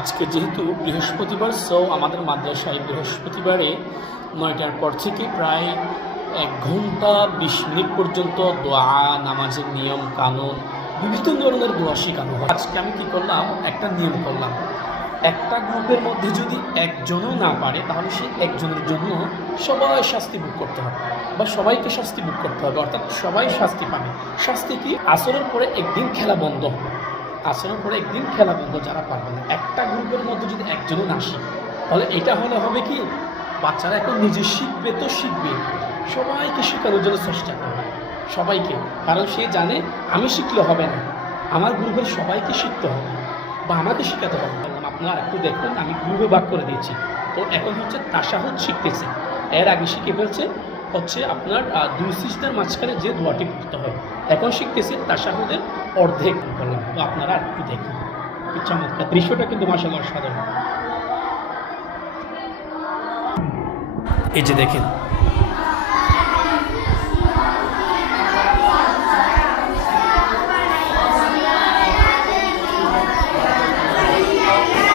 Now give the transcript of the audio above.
আজকে যেহেতু বৃহস্পতিবার, সো আমাদের মাদ্রাসায় বৃহস্পতিবারে ৯টার পর থেকে প্রায় ১ ঘন্টা ২০ মিনিট পর্যন্ত দোয়া, নামাজের নিয়ম কানুন, বিভিন্ন ধরনের দোয়া শেখানো হয়। আজকে আমি কী করলাম, একটা নিয়ম করলাম। একটা গ্রুপের মধ্যে যদি একজনও না পারে, তাহলে সেই একজনের জন্য সবাই শাস্তি ভোগ করতে হবে, বা সবাইকে শাস্তি ভোগ করতে হবে, অর্থাৎ সবাই শাস্তি পাবে। শাস্তি কি? আসরের পরে একদিন খেলা বন্ধ, আসরের পরে একদিন খেলা বন্ধ, যারা পারবে না। একটা গ্রুপের মধ্যে যদি একজনও না শিখে, তাহলে এটা হবে কি, বাচ্চারা এখন নিজে শিখবে তো শিখবে, সবাইকে শেখানোর জন্য চেষ্টা করবে, সবাইকে। কারণ সে জানে আমি শিখলে হবে না, আমার গ্রুপের সবাইকে শিখতে হবে বা আমাকে শেখাতে হবে। আপনারা একটু দেখুন, আমি গ্রুপে ভাগ করে দিয়েছি। তো এখন হচ্ছে তাশাহুদ শিখতেছে, এর আগে শিখে ফেলছে হচ্ছে আপনার 2 সিজদার মাঝখানে যে দোয়াটি পড়তে হয়। এখন শিখতেছে তাশাহুদের অর্ধেক করলাম। তো আপনারা একটু দেখুন, কি চমৎকার দৃশ্যটা, কিন্তু মাশাআল্লাহ সাধারণ। এই যে দেখেন,